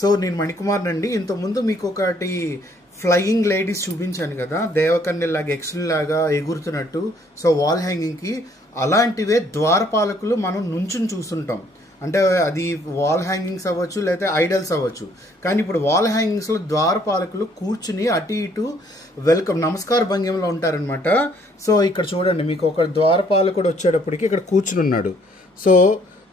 So నేను మణికుమార్ నండి. ఇంతకుముందు మీకు ఒకటి ఫ్లయింగ్ లేడీస్ చూపించాను కదా, దేవకన్యలాగా యక్షునిలాగా ఎగురుతున్నట్టు. సో వాల్ హ్యాంగింగ్కి అలాంటివే ద్వారపాలకులు మనం నుంచుని చూస్తుంటాం. అంటే అది వాల్ హ్యాంగింగ్స్ అవ్వచ్చు, లేకపోతే ఐడల్స్ అవ్వచ్చు. కానీ ఇప్పుడు వాల్ హ్యాంగింగ్స్లో ద్వారపాలకులు కూర్చుని అటు ఇటు వెల్కమ్ నమస్కార భంగిమలో ఉంటారనమాట. సో ఇక్కడ చూడండి, మీకు ఒక ద్వారపాలకుడు వచ్చేటప్పటికి ఇక్కడ కూర్చుని ఉన్నాడు. సో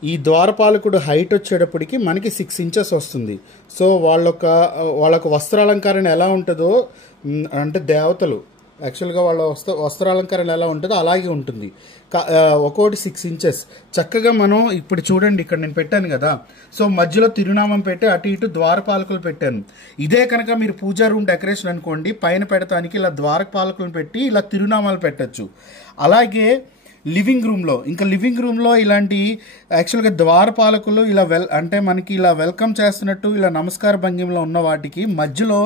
ఈ ద్వారపాలకుడు హైట్ వచ్చేటప్పటికి మనకి 6 ఇంచెస్ వస్తుంది. సో వాళ్ళొక వస్త్రాలంకరణ ఎలా ఉంటుందో, అంటే దేవతలు యాక్చువల్గా వాళ్ళ వస్త్రాలంకరణ ఎలా ఉంటుందో అలాగే ఉంటుంది. ఒక్కోటి 6 ఇంచెస్. చక్కగా మనం ఇప్పుడు చూడండి, ఇక్కడ నేను పెట్టాను కదా, సో మధ్యలో తిరునామం పెట్టి అటు ఇటు ద్వారపాలకులు పెట్టాను. ఇదే కనుక మీరు పూజా రూమ్ డెకరేషన్ అనుకోండి, పైన పెడతానికి ఇలా ద్వారపాలకులను పెట్టి ఇలా తిరునామాలు పెట్టచ్చు. అలాగే లివింగ్ రూమ్లో ఇలాంటి యాక్చువల్గా ద్వారపాలకులు ఇలా అంటే మనకి ఇలా వెల్కమ్ చేస్తున్నట్టు ఇలా నమస్కార భంగిమలో ఉన్న వాటికి మధ్యలో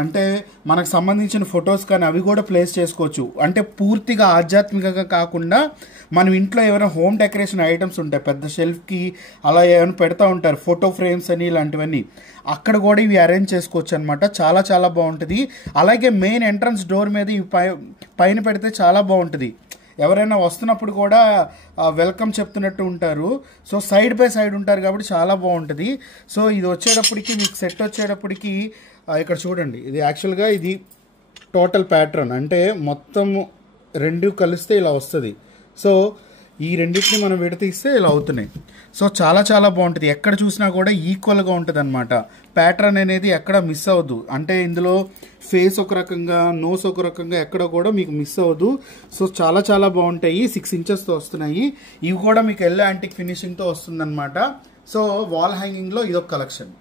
అంటే మనకు సంబంధించిన ఫొటోస్ కానీ అవి కూడా ప్లేస్ చేసుకోవచ్చు. అంటే పూర్తిగా ఆధ్యాత్మికంగా కాకుండా మనం ఇంట్లో ఏమైనా హోమ్ డెకరేషన్ ఐటమ్స్ ఉంటాయి, పెద్ద షెల్ఫ్కి అలా ఏమైనా పెడతా ఉంటారు, ఫోటో ఫ్రేమ్స్ అని ఇలాంటివన్నీ, అక్కడ కూడా ఇవి అరేంజ్ చేసుకోవచ్చు అనమాట. చాలా చాలా బాగుంటుంది. అలాగే మెయిన్ ఎంట్రన్స్ డోర్ మీద ఇవి పైన పెడితే చాలా బాగుంటుంది. ఎవరైనా వస్తున్నప్పుడు కూడా వెల్కమ్ చెప్తున్నట్టు ఉంటారు. సో సైడ్ బై సైడ్ ఉంటారు కాబట్టి చాలా బాగుంటుంది. సో ఇది వచ్చేటప్పటికి మీకు సెట్ వచ్చేటప్పటికి ఇక్కడ చూడండి, ఇది యాక్చువల్గా ఇది టోటల్ ప్యాటర్న్, అంటే మొత్తం రెండు కలిస్తే ఇలా వస్తుంది. సో ఈ రెండింటిని మనం విడతీస్తే ఇలా అవుతున్నాయి. సో చాలా చాలా బాగుంటుంది. ఎక్కడ చూసినా కూడా ఈక్వల్గా ఉంటుంది అనమాట. ప్యాటర్న్ అనేది ఎక్కడ మిస్ అవ్వదు. అంటే ఇందులో ఫేస్ ఒక రకంగా, నోస్ ఒక రకంగా ఎక్కడ కూడా మీకు మిస్ అవ్వదు. సో చాలా చాలా బాగుంటాయి. 6 ఇంచెస్తో వస్తున్నాయి. ఇవి కూడా మీకు ఎల్లో యాంటిక్ ఫినిషింగ్తో వస్తుంది అనమాట. సో వాల్ హ్యాంగింగ్లో ఇదొక కలెక్షన్.